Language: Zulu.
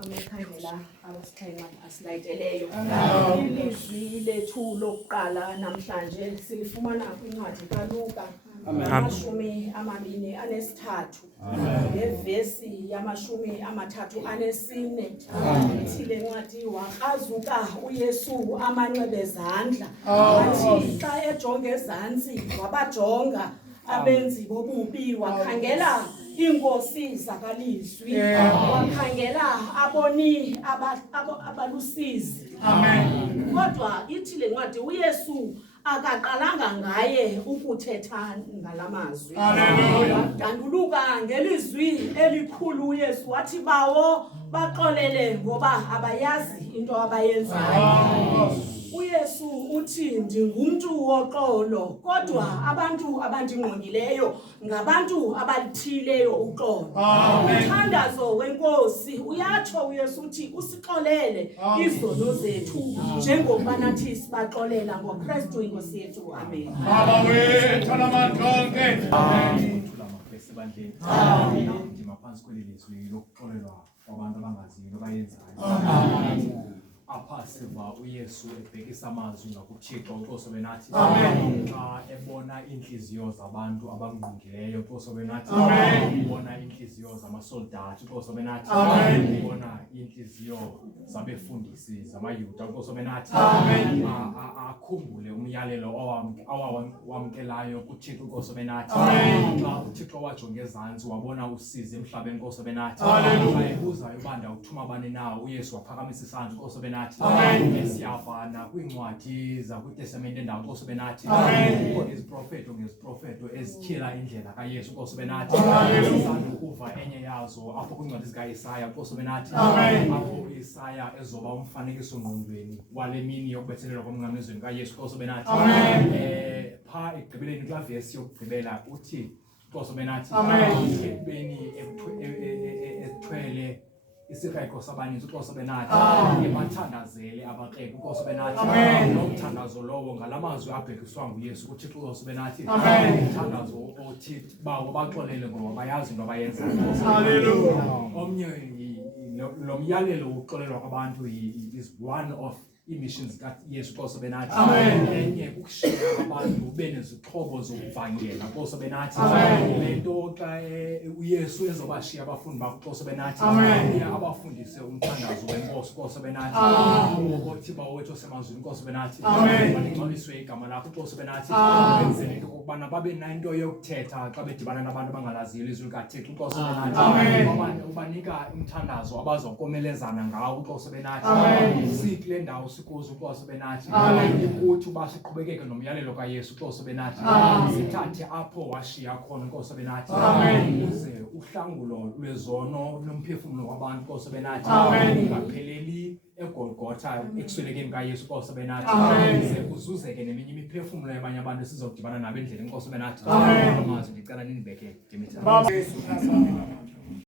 amakhangela abasixhenxe asilayiteleyo. Ilizwi lethu lokuqala namhlanje silifumana kwincwadi kaLuka 23 ngevesi 34. Ithi le ncwadi wakrazuka uYesu amanxeba ezandla wathi xa ejonga ezantsi wabajonga abenzi bobubi wakhangela inkosi zakalizwi wakhangela aboni abalusizi. Amen. Kodwa ithi le ncwadi uYesu akaqalanga ngaye ukuthetha ngalamazwi. Wadanduluka ngelizwi elikhulu uYesu wathi bawo baxolele ngoba abayazi into abayenzayo. uYesu uthi ndingumntu woxolo kodwa abantu abandingqongileyo ngabantu abalithileyo uxolo. Umthandazo wenkosi uyatsho uYesu uthi usixolele izono zethu njengoba nathi sibaxolela ngoKristu inkosi yethu. Amen. Baba wethu namandonke. Amen. Amen. Ndimaphansi kwelizwi lokuxolelwa kwabantu abangaziyo abayenzayo. Amen. Apha siva uYesu ebhekisa amazwi ngakuThixo uNkosi benathi xa ebona inhliziyo zabantu abangqongileyo uNkosi benathi ebona inhliziyo zamasoldati uNkosi benathi ebona inhliziyo zabefundisi zamayuda uNkosi benathi akhumbule umyalelo owamkelayo kuThixo uNkosi benathi xa uThixo wajonga ezantsi wabona usizi emhlabeni uNkosi benathi xa ebuzayo ubanda uthuma bani na uYesu waphakamisa isandla uNkosi benathi siyavana kwiincwadi zakuTestamente endawo uNkosi benathi kukho iziprofeto ezityhila indlela kaYesu uNkosi benathi sizama ukuva enye yazo apho kwincwadi zikaIsaya uNkosi benathi apho Isaya ezoba umfanekiso ngqondweni wale mini yokubethelelwa komnqamlezweni kaYesu uNkosi benathi pha ekugqibeleni kulaa vesi yokugqibela uthi uNkosi benathi ekubeni ethwele isireko sabaninzi uNkosi benathi ebathandazele abakrebe uNkosi benathi nomthandazo lowo ngalamazwi abhekiswa nguYesu kuThixo uNkosi benathi umthandazo othi bawo baxolele ngoba bayazi into abayenzayo. Hallelujah. Omnye lo myalelo wokuxolelwa kwabantu is one of missions kaYesu uNkosi benathi enye ukushiya abantu benezixhobo zokuvangela uNkosi benathi lento xa uYesu ezobashiya abafundi bakhe uNkosi benathi abafundise umthandazo wenkosi uNkosi benathi ukuthi bawethu semazweni uNkosi benathi baningcoliswe igama lakho uNkosi benathi benzele into ukubana babe nento yokuthetha xa bedibana nabantu abangalaziyo ilizwi likaThixo uNkosi benathi ubanika umthandazo abazokomelezana ngawo uNkosi benathi sikule ndawo sikuzo uNkosi benathi ukuthi basiqhubekeke nomyalelo kaYesu uNkosi benathi sithathe apho washiya khona uNkosi benathi ukuze uhlangulo lwezono nomphefumulo wabantu uNkosi benathi ungapheleli eGolgotha ekuswelekeni kaYesu uNkosi benathi ze kuzuzeke neminye imiphefumulo yabanye abantu esizodibana nabo endleleni uNkosi benathi amazwi ndicela ninibeke Dimitri.